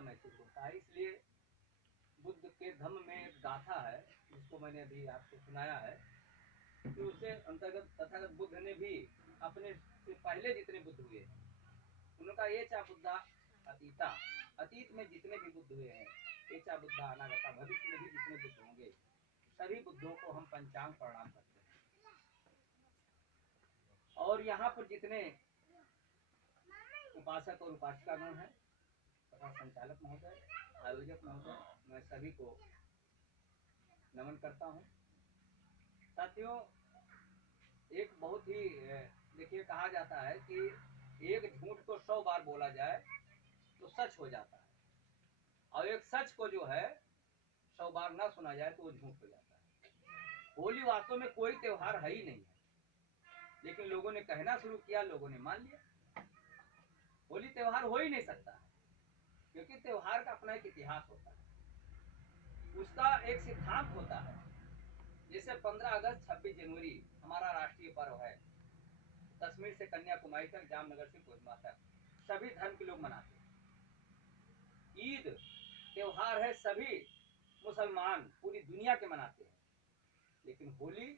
ऐसा महसूस होता है। इसलिए बुद्ध के धम्म में एक गाथा है जिसको मैंने अभी आपको सुनाया है कि उसके अंतर्गत तथागत बुद्ध ने भी अपने से पहले जितने बुद्ध हुए उनका ये चा बुद्धा अतीता, अतीत में जितने भी बुद्ध हुए हैं, ये चा बुद्धा अनागता, भविष्य में भी जितने बुद्ध होंगे, सभी बुद्धों को हम पंचांग प्रणाम करते हैं। और यहाँ पर जितने उपासक और उपासिकागण हैं तथा संचालक महोदय, आयोजक महोदय, मैं सभी को नमन करता हूँ। साथियों, एक बहुत ही देखिए कहा जाता है कि एक झूठ को 100 बार बोला जाए तो सच हो जाता है, और एक सच को जो है 100 बार ना सुना जाए तो वो झूठ हो जाता है। होली वास्तव में कोई त्योहार है ही नहीं है, लेकिन लोगों ने कहना शुरू किया, लोगों ने मान लिया। होली त्योहार हो ही नहीं सकता है, क्योंकि त्योहार का अपना एक इतिहास होता है, उसका एक सिद्धांत होता है। जैसे 15 अगस्त 26 जनवरी हमारा राष्ट्रीय पर्व है, कश्मीर से कन्याकुमारी तक, जामनगर से कोहिमा तक सभी धर्म के लोग मनाते हैं। ईद त्योहार है, सभी मुसलमान पूरी दुनिया के मनाते हैं। लेकिन होली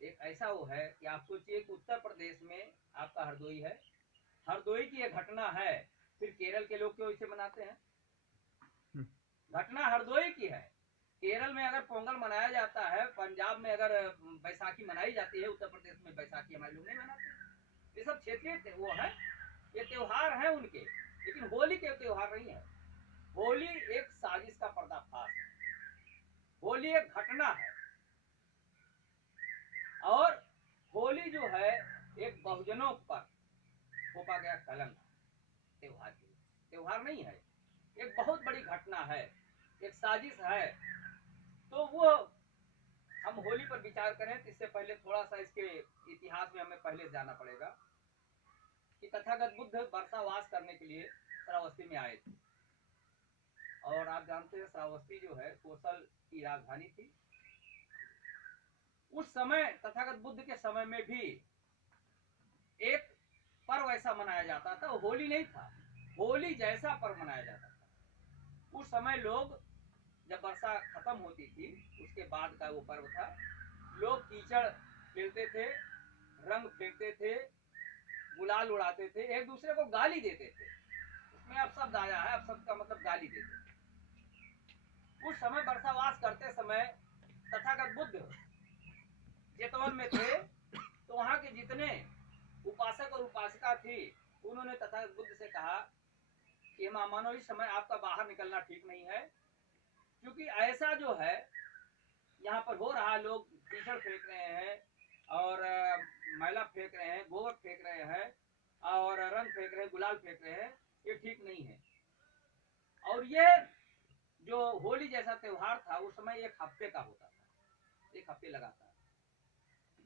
एक ऐसा वो है कि आप सोचिए कि उत्तर प्रदेश में आपका हरदोई है, हरदोई की यह घटना है, फिर केरल के लोग क्यों इसे मनाते हैं? घटना हरदोई की है। केरल में अगर पोंगल मनाया जाता है, पंजाब में अगर बैसाखी मनाई जाती है, उत्तर प्रदेश में बैसाखी हमारे लोग नहीं मनाते। ये सब क्षेत्रीय वो है, ये त्योहार है उनके, लेकिन होली के त्योहार नहीं है। होली एक साजिश का पर्दाफाश है, होली एक घटना है, और होली जो है एक बहुजनों पर थोपा गया कलंक। त्योहार के त्योहार नहीं है, एक बहुत बड़ी घटना है, एक साजिश है। तो वो हम होली पर विचार करें तो इससे पहले थोड़ा सा इसके इतिहास में हमें पहले जाना पड़ेगा कि तथागत बुद्ध वर्षावास करने के लिए श्रावस्ती में आए थे। और आप जानते हैं श्रावस्ती जो है कौशल की राजधानी थी। उस समय तथागत बुद्ध के समय में भी एक पर्व ऐसा मनाया जाता था, होली नहीं था, होली जैसा पर्व मनाया जाता था। उस समय लोग जब वर्षा खत्म होती थी उसके बाद का वो पर्व था, लोग कीचड़ खेलते थे, रंग फेंकते थे, गुलाल उड़ाते थे, एक दूसरे को गाली देते थे। उसमें अब शब्द आया है, अब शब्द का मतलब गाली देते थे। उस समय वर्षावास करते समय तथागत बुद्ध जेतवन में थे, तो वहां के जितने उपासक और उपासिका थी उन्होंने तथागत बुद्ध से कहा कि मानो इस समय आपका बाहर निकलना ठीक नहीं है, क्योंकि ऐसा जो है यहाँ पर हो रहा है, लोग कीचड़ फेंक रहे हैं और मैला फेंक रहे हैं, गोबर फेंक रहे हैं और रंग फेंक रहे हैं, गुलाल फेंक रहे हैं, ये ठीक नहीं है। और ये जो होली जैसा त्योहार था उस समय 1 हफ्ते का होता था, 1 हफ्ते लगातार।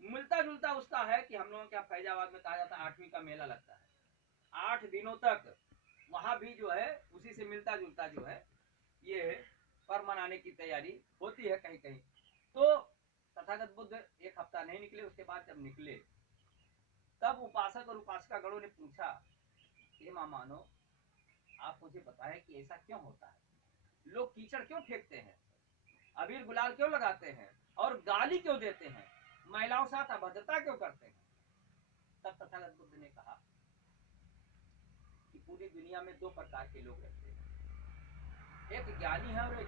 मिलता जुलता उसका है कि हम लोगों के फैजाबाद में कहा जाता है 8वीं का मेला लगता है, 8 दिनों तक वहां भी जो है उसी से मिलता जुलता जो है ये पर्व मनाने की तैयारी होती है कहीं कहीं। तो तथागत बुद्ध 1 हफ्ता नहीं निकले, उसके बाद जब निकले तब उपासक और उपासिका गणों ने पूछा कि मानो आप मुझे बताएं कि ऐसा क्यों होता है, लोग कीचड़ क्यों फेंकते हैं, अबीर गुलाल क्यों लगाते हैं और गाली क्यों देते हैं, महिलाओं साथ अभद्रता क्यों करते हैं। तब तथागत बुद्ध ने कहा कि पूरी दुनिया में 2 प्रकार के लोग रहते हैं, एक ज्ञानी है और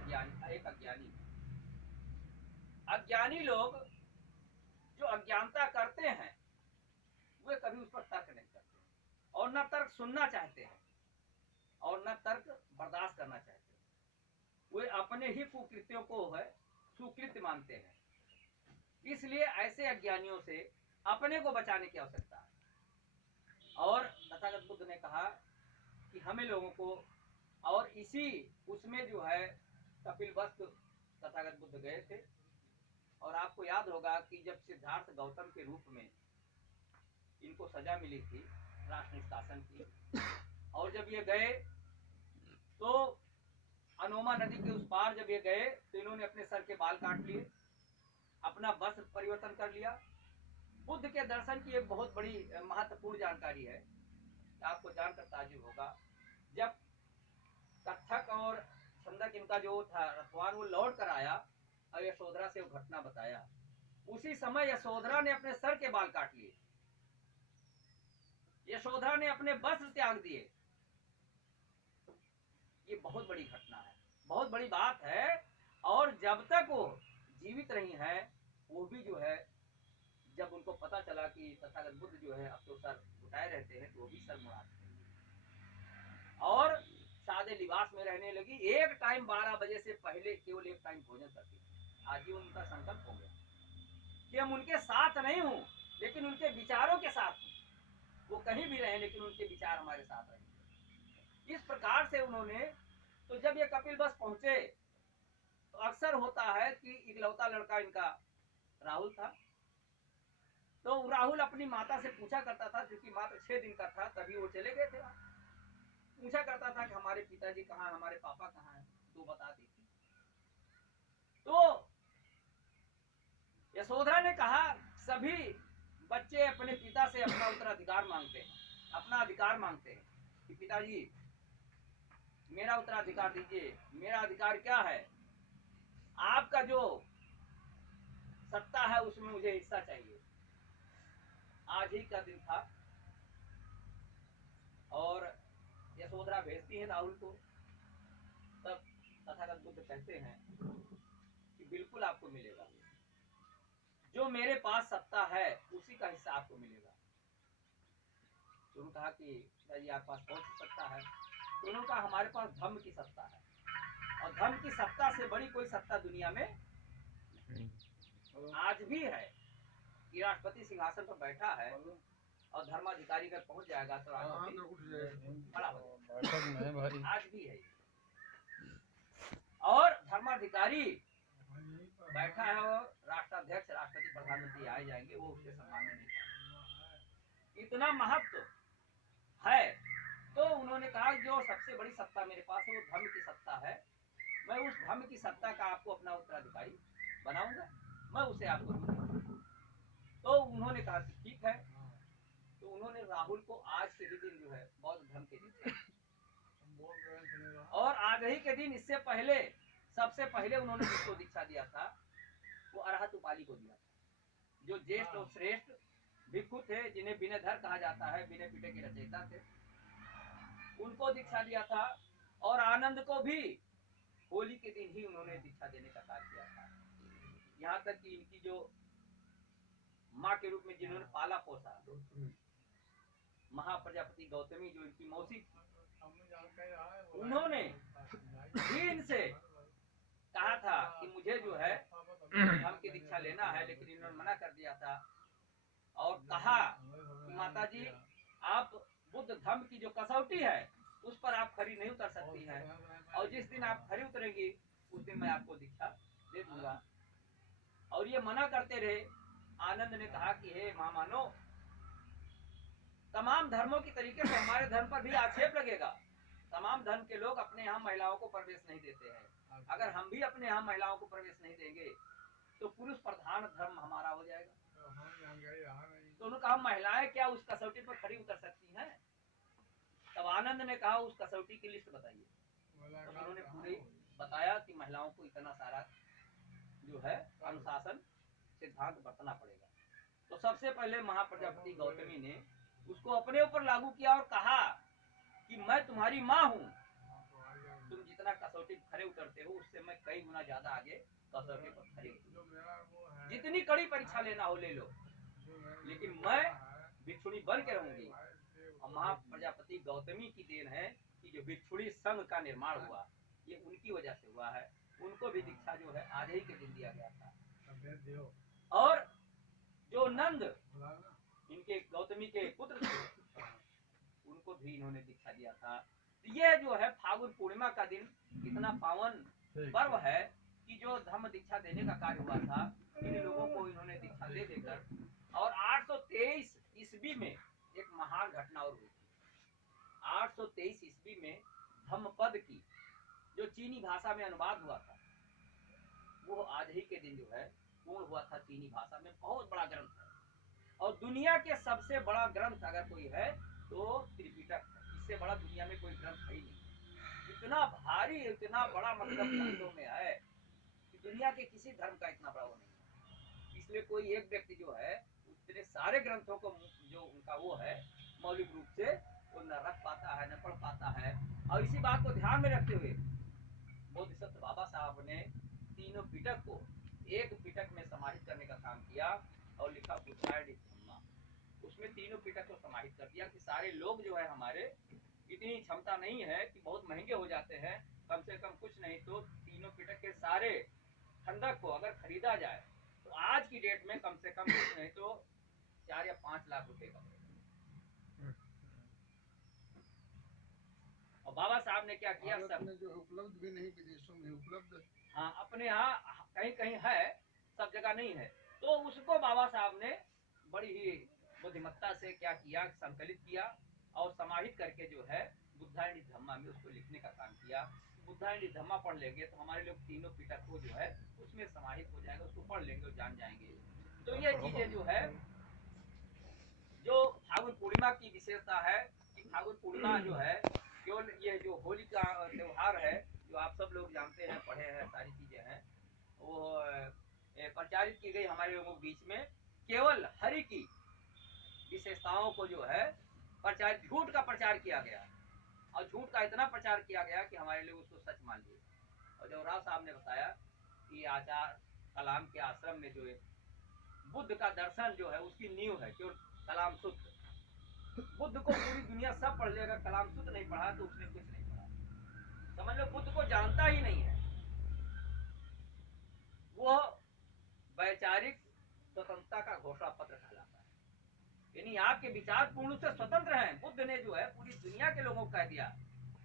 एक अज्ञानी है। अज्ञानी लोग जो अज्ञानता करते हैं वे कभी उस पर तर्क नहीं करते और न तर्क सुनना चाहते हैं और न तर्क बर्दाश्त करना चाहते हैं, वे अपने ही कुकृत्यों को है सुकृत्य मानते हैं। इसलिए ऐसे अज्ञानियों से अपने को बचाने की आवश्यकता है। और तथागत बुद्ध ने कहा कि हमें लोगों को, और इसी उसमें जो है कपिलवस्तु तथागत बुद्ध गए थे। और आपको याद होगा कि जब सिद्धार्थ गौतम के रूप में इनको सजा मिली थी राष्ट्र निष्कासन की, और जब ये गए तो अनोमा नदी के उस पार जब ये गए तो इन्होंने अपने सर के बाल काट लिए, अपना वस्त्र परिवर्तन कर लिया। बुद्ध के दर्शन की एक बहुत बड़ी महत्वपूर्ण जानकारी है, आपको जानकर ताज्जुब होगा। जब कत्थक उनका जो था रथवान वो लौट कर आया और यशोधरा से वो घटना बताया। उसी समय यशोधरा ने अपने सर के बाल काट लिए, यशोधरा ने अपने वस्त्र त्याग दिए। ये बहुत बड़ी घटना है, बहुत बड़ी बात है। और जब तक वो जीवित रही हैं, वो भी जो है जब उनको पता चला कि तथागत बुद्ध जो है अब तो सर उठाए रहते हैं, तो वो भी सर मुड़ाते हैं और सादे लिबास में रहने लगी। एक टाइम 12 बजे से पहले केवल एक टाइम भोजन करती थी। आज ही उनका संकल्प हो गया कि हम उनके साथ नहीं हूं, लेकिन उनके विचारों के साथ हूं। वो कहीं भी रहे लेकिन उनके विचार हमारे साथ रहेंगे। इस प्रकार से उन्होंने, तो जब ये कपिल बस पहुंचे तो अक्सर होता है कि इकलौता लड़का इनका राहुल था, तो राहुल अपनी माता से पूछा करता था, क्योंकि मात्र 6 दिन का था तभी वो चले गए थे। पूछा करता था कि हमारे पिताजी कहाँ, हमारे पापा कहाँ हैं, तो बताती थी। तो यशोधरा ने कहा, सभी बच्चे अपने पिता से अपना उत्तराधिकार मांगते हैं, अपना अधिकार मांगते हैं कि पिताजी मेरा उत्तराधिकार दीजिए। मेरा अधिकार क्या है? आपका जो सत्ता है उसमें मुझे हिस्सा चाहिए। आज ही का दिन था और यशोधरा भेजती है राहुल को। तब तथागत बुद्ध कहते हैं कि बिल्कुल आपको मिलेगा, जो मेरे पास सत्ता है उसी का हिस्सा आपको मिलेगा। तो उन्होंने कहा कि पिताजी आपके पास कौन सी सत्ता है? तो उन्होंने कहा हमारे पास धर्म की सत्ता है, और धर्म की सत्ता से बड़ी कोई सत्ता दुनिया में आज भी है कि राष्ट्रपति सिंहासन पर बैठा है और धर्माधिकारी अगर पहुंच जाएगा तो राष्ट्रपति खड़ा हो जाएगा। आज भी है। और धर्माधिकारी बैठा है और राष्ट्राध्यक्ष, राष्ट्रपति, प्रधानमंत्री आए जाएंगे, वो उसके सम्मान में नहीं। इतना महत्व है। तो उन्होंने कहा जो सबसे बड़ी सत्ता मेरे पास है वो धर्म की सत्ता है। मैं उस धर्म की सत्ता का आपको अपना उत्तराधिकारी बनाऊंगा, मैं उसे आपको दूंगा। तो उन्होंने कहा कि ठीक है। तो उन्होंने राहुल को आज के दिन जो है बौद्ध धर्म के दिन, और आज ही के दिन, इससे पहले सबसे पहले उन्होंने जिसको दीक्षा दिया था वो अरहत उपालि को दिया था, जो ज्येष्ठ और श्रेष्ठ भिक्षु थे, जिन्हें विनयधर कहा जाता है, विनय पीठे के रचयिता थे, उनको दीक्षा दिया था। और आनंद को भी होली के दिन ही उन्होंने दीक्षा देने का कार्य किया था। यहाँ तक कि इनकी जो माँ के रूप में जिन्होंने पाला पोसा, महाप्रजापति गौतमी जो इनकी मौसी थी, उन्होंने भी इनसे कहा था कि मुझे जो है धर्म की दीक्षा लेना है, लेकिन इन्होंने मना कर दिया था और कहा कि माता जी आप बुद्ध धर्म की जो कसौटी है उस पर आप खरी नहीं उतर सकती हैं, और जिस दिन आप खरी उतरेंगी उस दिन मैं आपको दीक्षा दे दूंगा। और ये मना करते रहे। आनंद ने कहा कि हे महामानो, तमाम धर्मों की तरीके से हमारे धर्म पर भी आक्षेप लगेगा। तमाम धर्म के लोग अपने यहाँ महिलाओं को प्रवेश नहीं देते हैं। अगर हम भी अपने यहाँ महिलाओं को प्रवेश नहीं देंगे तो पुरुष प्रधान धर्म हमारा हो जाएगा। तो उन्होंने कहा महिलाएं क्या उस कसौटी पर खड़ी उतर सकती हैं? तब आनंद ने कहा उस कसौटी की लिस्ट बताइए। तो उन्होंने पूरी बताया कि महिलाओं को इतना सारा जो है अनुशासन सिद्धांत बरतना पड़ेगा। तो सबसे पहले महाप्रजापति गौतमी ने उसको अपने ऊपर लागू किया और कहा कि मैं तुम्हारी माँ हूँ, तुम जितना कसौटी खड़े उतरते हो उससे मैं कई गुना ज्यादा आगे कसौटी पर खड़े उतरूंगी। जितनी कड़ी परीक्षा लेना हो ले लो, लेकिन मैं भिक्षुणी बन के रहूंगी। और महाप्रजापति गौतमी की देन है कि जो भिक्षुणी संघ का निर्माण हुआ ये उनकी वजह से हुआ है। उनको भी दीक्षा जो है आज ही के दिन दिया गया था। और जो नंद इनके गौतमी के पुत्र थे उनको भी इन्होंने दीक्षा दिया था। ये जो है फागुन पूर्णिमा का दिन इतना पावन पर्व है कि जो धर्म दीक्षा देने का कार्य हुआ था, इन लोगों को इन्होंने दीक्षा दे देकर। और 823 ईस्वी में एक महान घटना और हुई थी। 823 ईस्वी में धम्मपद की जो चीनी भाषा में अनुवाद हुआ था वो आज ही के दिन जो है पूर्ण हुआ था चीनी भाषा में। बहुत बड़ा ग्रंथ है और दुनिया के सबसे बड़ा ग्रंथ अगर कोई है तो त्रिपिटक है। इससे बड़ा दुनिया में कोई ग्रंथ है ही नहीं। इतना भारी, इतना बड़ा मतलब ग्रंथों में है कि दुनिया के किसी धर्म का इतना बड़ा वो नहीं है। इसलिए कोई एक व्यक्ति जो है इतने सारे ग्रंथों को जो उनका वो है मौलिक रूप से वो न रख पाता है, न पढ़ पाता है। और इसी बात को ध्यान में रखते हुए बोधिसत्व बाबा साहब ने तीनों पिटक को एक पिटक में समाहित करने का काम किया और लिखा बुद्धायन धम्मा। उसमें तीनों पिटक को समाहित कर दिया कि सारे लोग जो है हमारे इतनी क्षमता नहीं है कि बहुत महंगे हो जाते हैं, कम से कम कुछ नहीं तो तीनों पिटक के सारे खंडक को अगर खरीदा जाए तो आज की डेट में कम से कम कुछ नहीं तो 4 या 5 लाख रुपए का। और बाबा साहब ने क्या किया, सब में जो उपलब्ध भी नहीं, विदेशों में उपलब्ध, हाँ अपने यहाँ कहीं कहीं है, सब जगह नहीं है। तो उसको बाबा साहब ने बड़ी ही बुद्धिमत्ता से क्या किया, संकलित किया और समाहित करके जो है बुद्धायन धम्मा में उसको लिखने का काम किया। बुद्धायन धम्मा पढ़ लेंगे तो हमारे लोग तीनों पिटक को जो है उसमें समाहित हो जाएगा, उसको पढ़ लेंगे और जान जाएंगे। तो ये चीजें जो है जो फागुन पूर्णिमा की विशेषता है कि फागुन पूर्णिमा जो है केवल ये जो होली का त्योहार है जो आप सब लोग जानते हैं, पढ़े हैं, सारी चीजें हैं, वो प्रचारित की गई हमारे लोगों के बीच में केवल हरि की विशेषताओं को जो है प्रचार, झूठ का प्रचार किया गया और झूठ का इतना प्रचार किया गया कि हमारे लोग उसको सच मान लिए। और जब राव साहब ने बताया कि आचार कलाम के आश्रम में जो है बुद्ध का दर्शन जो है उसकी नींव है केवल कलाम सूत्र। बुद्ध को पूरी दुनिया सब पढ़ लेगा, कलाम सूत्र नहीं पढ़ा तो उसने कुछ नहीं पढ़ा। समझ लो बुद्ध को जानता ही नहीं है। वो वैचारिक स्वतंत्रता का घोषणा पत्र कहलाता है, यानी आपके विचार पूर्ण से स्वतंत्र हैं। बुद्ध ने जो है पूरी दुनिया के लोगों को कह दिया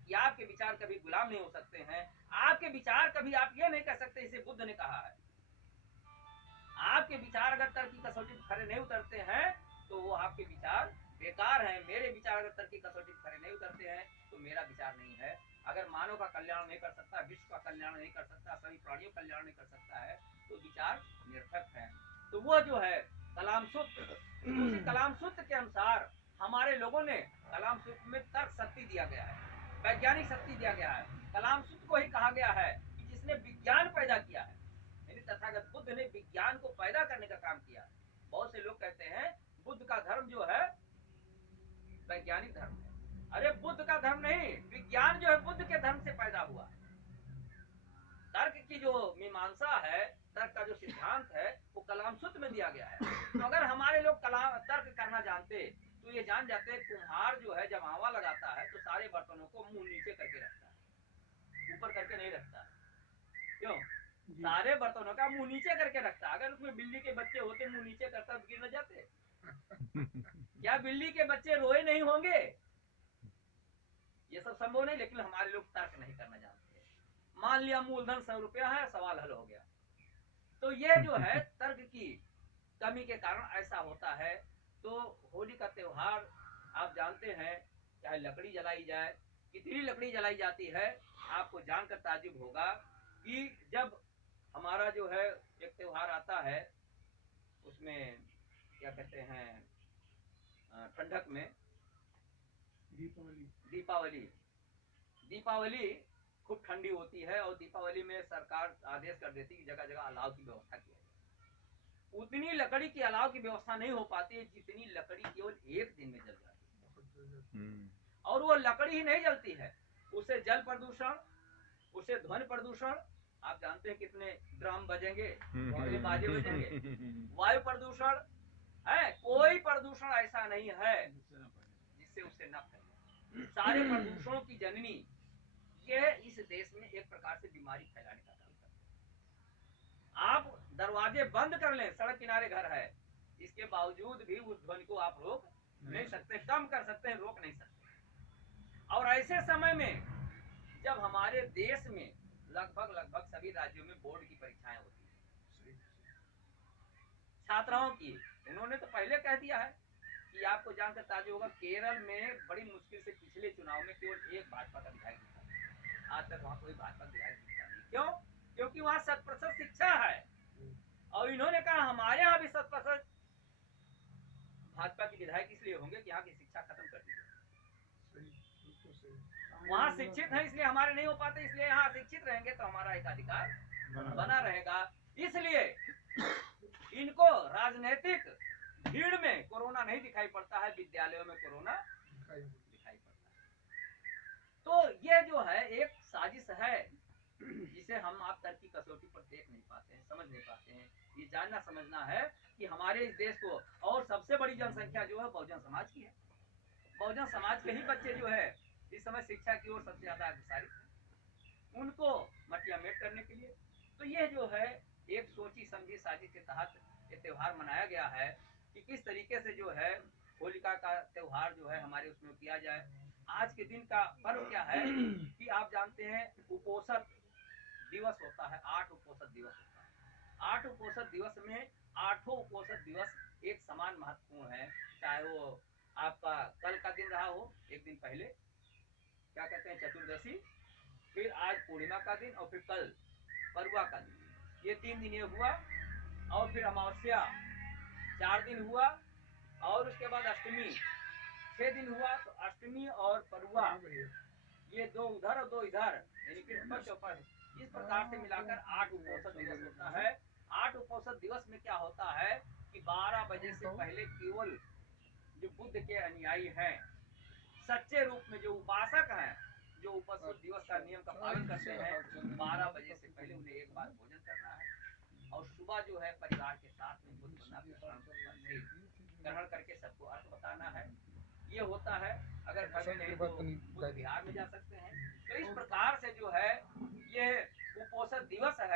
कि आपके विचार कभी गुलाम नहीं हो सकते हैं, आपके विचार कभी आप ये नहीं कह सकते इसे बुद्ध ने कहा है। आपके विचार अगर तर्क की कसौटी पर खरे नहीं उतरते हैं तो वो आपके विचार बेकार हैं। मेरे विचार अगर तर्क की कसौटी पर खरे नहीं उतरते हैं तो मेरा विचार नहीं है। अगर मानव का कल्याण नहीं कर सकता, विश्व का कल्याण नहीं कर सकता, सभी प्राणियों का कल्याण नहीं कर सकता है तो विचार निरर्थक है। तो वो जो है कलाम सूत्र, उसी कलाम सूत्र के अनुसार हमारे लोगों ने कलाम सूत्र में तर्क शक्ति दिया गया है, वैज्ञानिक शक्ति दिया गया है। कलाम सूत्र को ही कहा गया है कि जिसने विज्ञान पैदा किया है, तथागत बुद्ध ने विज्ञान को पैदा करने का काम किया। बहुत से लोग कहते हैं बुद्ध का धर्म जो है वैज्ञानिक धर्म है। अरे बुद्ध का धर्म नहीं, विज्ञान जो है बुद्ध के धर्म से पैदा हुआ। तर्क की जो मीमांसा है, तर्क का जो सिद्धांत है वो कलाम सूत्र में दिया गया है। तो अगर हमारे लोग कलाम तर्क करना जानते तो ये जान जाते कुम्हार जो है जब आंवा लगाता है तो सारे बर्तनों को मुंह नीचे करके रखता है, ऊपर करके नहीं रखता। क्यों? सारे बर्तनों का मुंह नीचे करके रखता। अगर उसमें बिल्ली के बच्चे होते मुंह नीचे करता तो गिर न जाते? क्या बिल्ली के बच्चे रोए नहीं होंगे? ये सब संभव नहीं। लेकिन हमारे लोग तर्क नहीं करना जानते। मान लिया मूलधन 100 रुपया है, सवाल हल हो गया। तो ये जो है तर्क की कमी के कारण ऐसा होता है। तो होली का त्योहार आप जानते हैं, चाहे लकड़ी जलाई जाए, कितनी लकड़ी जलाई जाती है, आपको जानकर ताज्जुब होगा कि जब हमारा जो है एक त्योहार आता है उसमें क्या कहते हैं ठंडक में दीपावली खूब ठंडी होती है और दीपावली में सरकार आदेश कर देती है जगह जगह अलाव की व्यवस्था की जाए। उतनी लकड़ी की अलाव की व्यवस्था नहीं हो पाती है जितनी लकड़ी केवल एक दिन में जल जाती है। और वो लकड़ी ही नहीं जलती है, उससे जल प्रदूषण, उससे ध्वनि प्रदूषण, आप जानते हैं कितने ड्रम बजेंगे, कितने बाजे बजेंगे, वायु प्रदूषण है। कोई प्रदूषण ऐसा नहीं है जिससे उससे न फैले। सारे प्रदूषणों की जननी ये इस देश में एक प्रकार से बीमारी फैलाने का काम करते हैं। आप दरवाजे बंद कर लें, सड़क किनारे घर है, इसके बावजूद भी उस ध्वनि को आप रोक नहीं सकते, कम कर सकते हैं, रोक नहीं सकते। और ऐसे समय में जब हमारे देश में लगभग सभी राज्यों में बोर्ड की परीक्षाएं होती हैं छात्राओं की, उन्होंने तो पहले कह दिया है कि आपको जानकर ताज्जुब होगा केरल में बड़ी मुश्किल से पिछले चुनाव में केवल एक भाजपा का विधायक जीता। आज तक वहां कोई भाजपा विधायक जीता नहीं। क्यों? क्योंकि वहां 100% शिक्षा है। और इन्होंने कहा हमारे यहाँ भी 100% भाजपा के विधायक इसलिए होंगे कि यहाँ की शिक्षा खत्म कर दी जाए। वहाँ शिक्षित है इसलिए हमारे नहीं हो पाते, इसलिए यहाँ शिक्षित रहेंगे तो हमारा एक अधिकार बना रहेगा। इसलिए इनको राजनीतिक भीड़ में कोरोना नहीं दिखाई पड़ता है, विद्यालयों में कोरोना दिखाई पड़ता है। तो ये जो है एक साजिश है जिसे हम आप तर्क की कसौटी पर देख नहीं पाते हैं, समझ नहीं पाते हैं। ये जानना समझना है कि हमारे इस देश को, और सबसे बड़ी जनसंख्या जो है बहुजन समाज की है। बहुजन समाज के ही बच्चे जो है इस समय शिक्षा की ओर सबसे ज्यादा अग्रसरित हैं, उनको मटिया मेट करने के लिए। तो ये जो है एक सोची समझी साजिश के तहत ये त्योहार मनाया गया है कि किस तरीके से जो है होलिका का त्योहार जो है हमारे उसमें किया जाए। आज के दिन का पर्व क्या है कि आप जानते हैं उपोषण दिवस होता है, 8 उपोषण दिवस होता है। 8 उपोषण दिवस में 8 उपोषण दिवस एक समान महत्वपूर्ण है, चाहे वो आपका कल का दिन रहा हो, एक दिन पहले क्या कहते हैं चतुर्दशी, फिर आज पूर्णिमा का दिन और फिर कल परुआ का दिन, ये 3 दिन ये हुआ। और फिर अमावस्या 4 दिन हुआ, और उसके बाद अष्टमी 6 दिन हुआ। तो अष्टमी और परुआ ये 2 उधर और 2 इधर, यानी कि इस प्रकार से मिलाकर 8 उपोषण दिवस होता है। 8 उपोषण दिवस में क्या होता है कि 12 बजे से पहले केवल जो बुद्ध के अनुयायी हैं, सच्चे रूप में जो उपासक हैं, जो उपोषण दिवस का नियम का पालन करते हैं, 12 बजे से पहले उन्हें एक बार भोजन करना है और सुबह जो है परिवार के साथ में बुद्ध ग्रहण करके सबको अर्थ बताना है। ये होता है। अगर घर में नहीं तो बुद्ध विहार में जा सकते हैं। तो इस प्रकार से जो है ये उपोषण दिवस है।